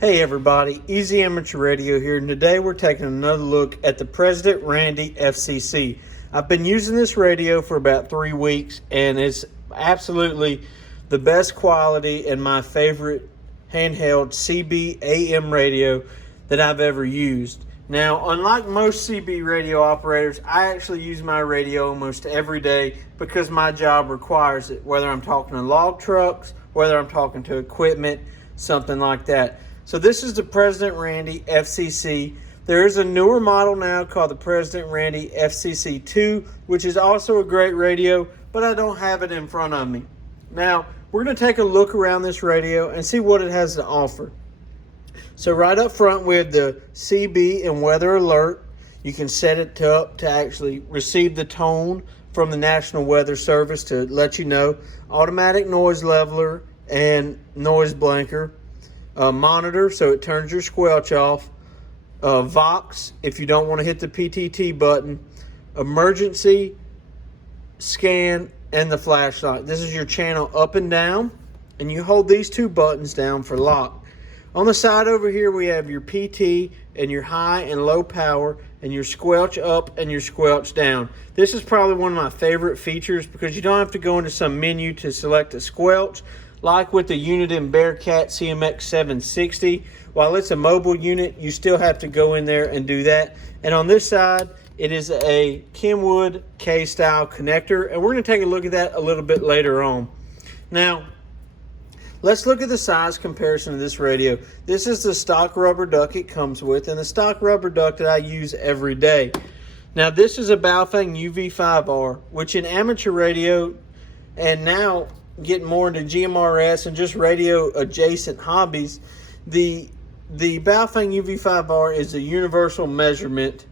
Hey everybody, Easy Amateur Radio here, and today we're taking another look at the President Randy FCC. I've been using this radio for about 3 weeks, and it's absolutely the best quality and my favorite handheld CB AM radio that I've ever used. Now, unlike most CB radio operators, I actually use my radio almost every day because my job requires it, whether I'm talking to log trucks, whether I'm talking to equipment, something like that. So this is the President Randy FCC. There is a newer model now called the President Randy FCC 2, which is also a great radio, but I don't have it in front of me. Now, we're going to take a look around this radio and see what it has to offer. So right up front we have the CB and weather alert. You can set it up to actually receive the tone from the National Weather Service to let you know. Automatic noise leveler and noise blanker. Monitor, so it turns your squelch off. Vox, if you don't want to hit the PTT button. Emergency, scan, and the flashlight. This is your channel up and down, and you hold these two buttons down for lock. On the side over here we have your PT and your high and low power and your squelch up and your squelch down. This is probably one of my favorite features because you don't have to go into some menu to select a squelch. Like with the Uniden Bearcat CMX 760, while it's a mobile unit, you still have to go in there and do that. And on this side, it is a Kenwood K-style connector, and we're going to take a look at that a little bit later on. Now, let's look at the size comparison of this radio. This is the stock rubber duck it comes with, and the stock rubber duck that I use every day. Now, this is a Baofeng UV5R, which in amateur radio, and now getting more into GMRS and just radio adjacent hobbies, the Baofeng UV5R is a universal measurement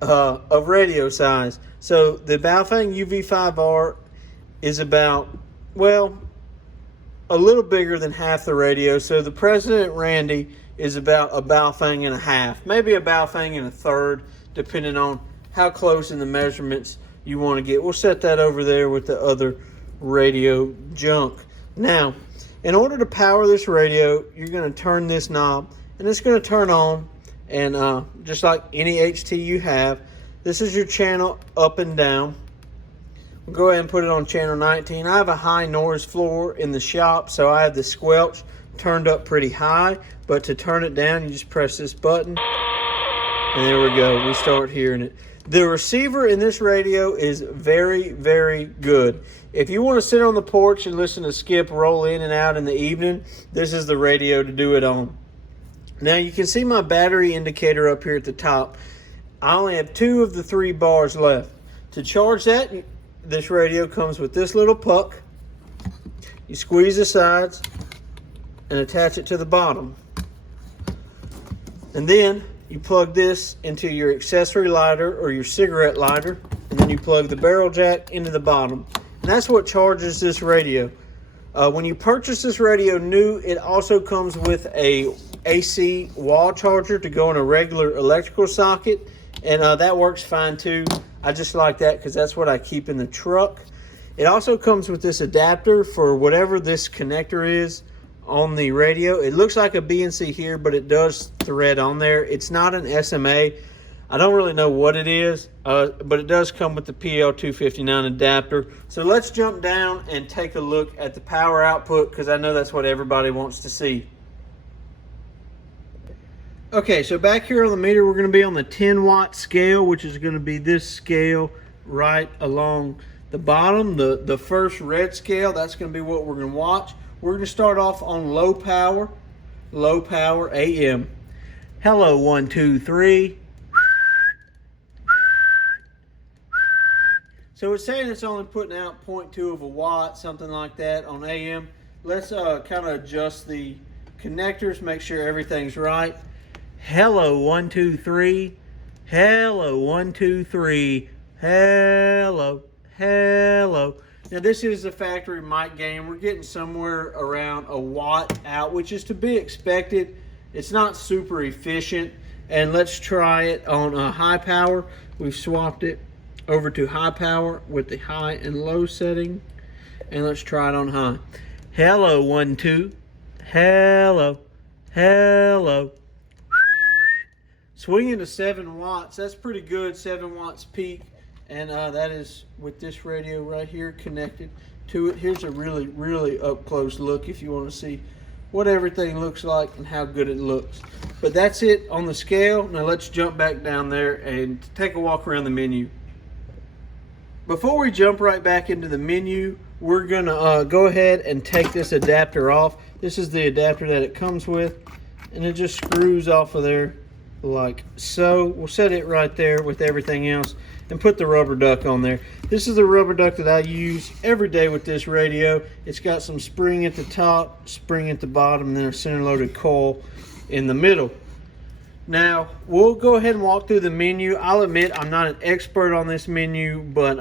of radio size. So the Baofeng UV5R is about, well, a little bigger than half the radio. So the President Randy is about a Baofeng and a half, maybe a Baofeng and a third, depending on how close in the measurements you want to get. We'll set that over there with the other radio junk. Now, in order to power this radio, you're going to turn this knob, and it's going to turn on, and just like any HT you have, this is your channel up and down. We'll go ahead and put it on channel 19. I have a high noise floor in the shop, so I have the squelch turned up pretty high, but to turn it down, you just press this button, and there we go. We start hearing it. The receiver in this radio is very, very good. If you want to sit on the porch and listen to Skip roll in and out in the evening, this is the radio to do it on. Now you can see my battery indicator up here at the top. I only have 2 of the 3 bars left. To charge that, this radio comes with this little puck. You squeeze the sides and attach it to the bottom. And then you plug this into your accessory lighter or your cigarette lighter, and then you plug the barrel jack into the bottom. And that's what charges this radio. When you purchase this radio new, it also comes with a AC wall charger to go in a regular electrical socket, and that works fine too. I just like that because that's what I keep in the truck. It also comes with this adapter for whatever this connector is on the radio. It looks like a BNC here, but it does thread on there. It's not an SMA. I don't really know what it is, but it does come with the PL259 adapter. So let's jump down and take a look at the power output because I know that's what everybody wants to see. Okay, so back here on the meter, we're going to be on the 10-watt scale, which is going to be this scale right along the bottom. The first red scale, that's going to be what we're going to watch. We're going to start off on low power AM. Hello, 1, 2, 3. So it's saying it's only putting out 0.2 of a watt, something like that on AM. Let's kind of adjust the connectors, make sure everything's right. Hello, 1, 2, 3. Hello, 1, 2, 3. Hello, hello. Now this is the factory mic gain. We're getting somewhere around a watt out, which is to be expected. It's not super efficient. And let's try it on high power. We've swapped it over to high power with the high and low setting. And let's try it on high. Hello, 1, 2. Hello, Hello. Swinging to 7 watts. That's pretty good. 7 watts peak. And that is with this radio right here connected to it. Here's a really, really up close look if you want to see what everything looks like and how good it looks. But that's it on the scale. Now let's jump back down there and take a walk around the menu. Before we jump right back into the menu, we're gonna go ahead and take this adapter off. This is the adapter that it comes with, and it just screws off of there like so. We'll set it right there with everything else and put the rubber duck on there. This is the rubber duck that I use every day with this radio. It's got some spring at the top, spring at the bottom, and then a center loaded coil in the middle. Now, we'll go ahead and walk through the menu. I'll admit I'm not an expert on this menu, but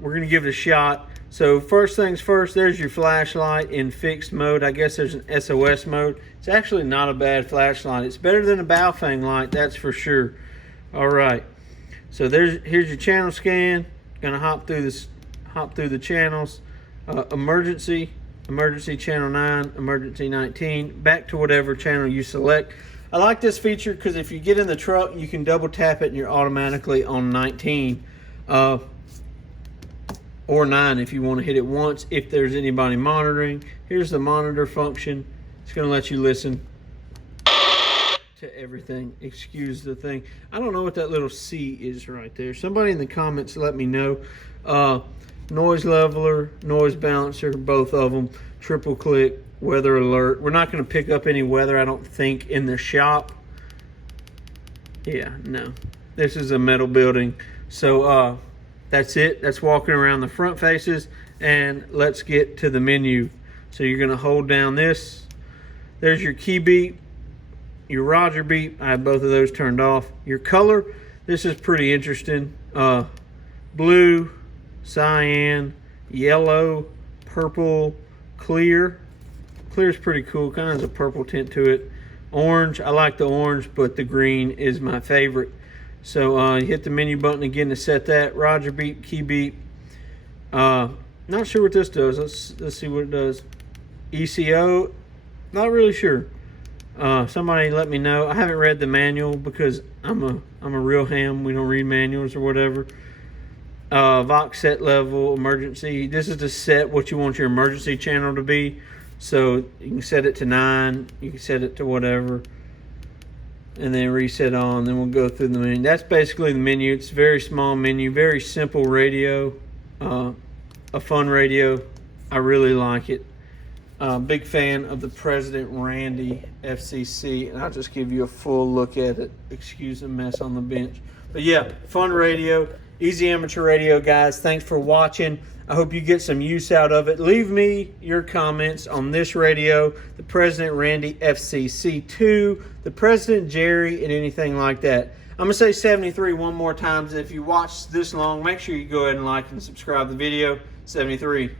we're going to give it a shot. So first things first, there's your flashlight in fixed mode. I guess there's an SOS mode. It's actually not a bad flashlight. It's better than a Baofeng light, that's for sure. All right, so here's your channel scan. Gonna hop through the channels. Emergency channel 9, emergency 19, back to whatever channel you select. I like this feature because if you get in the truck, you can double tap it and you're automatically on 19 or 9 if you want to hit it once if there's anybody monitoring. Here's the monitor function. It's going to let you listen to everything. Excuse the thing. I don't know what that little C is right there. Somebody in the comments let me know. Noise leveler, noise balancer, both of them. Triple click. Weather alert. We're not going to pick up any weather, I don't think, in the shop. Yeah, no. This is a metal building. So that's it. That's walking around the front faces. And let's get to the menu. So you're going to hold down this. There's your key beep, your Roger beep. I have both of those turned off. Your color. This is pretty interesting. Blue, cyan, yellow, purple, clear. Clear is pretty cool, kind of has a purple tint to it. Orange, I like the orange, but the green is my favorite. So you hit the menu button again to set that. Roger beep, key beep. Not sure what this does. Let's see what it does. ECO, not really sure. Somebody let me know. I haven't read the manual because I'm a real ham. We don't read manuals or whatever. Vox set level, emergency. This is to set what you want your emergency channel to be. So you can set it to 9, you can set it to whatever, and then reset on. Then we'll go through the menu. That's basically the menu. It's a very small menu, very simple radio, a fun radio. I really like it. Big fan of the President Randy FCC, and I'll just give you a full look at it. Excuse the mess on the bench. But yeah, fun radio, easy amateur radio, guys. Thanks for watching. I hope you get some use out of it. Leave me your comments on this radio, the President Randy FCC 2, the President Jerry, and anything like that. I'm going to say 73 one more time. If you watched this long, make sure you go ahead and like and subscribe the video. 73.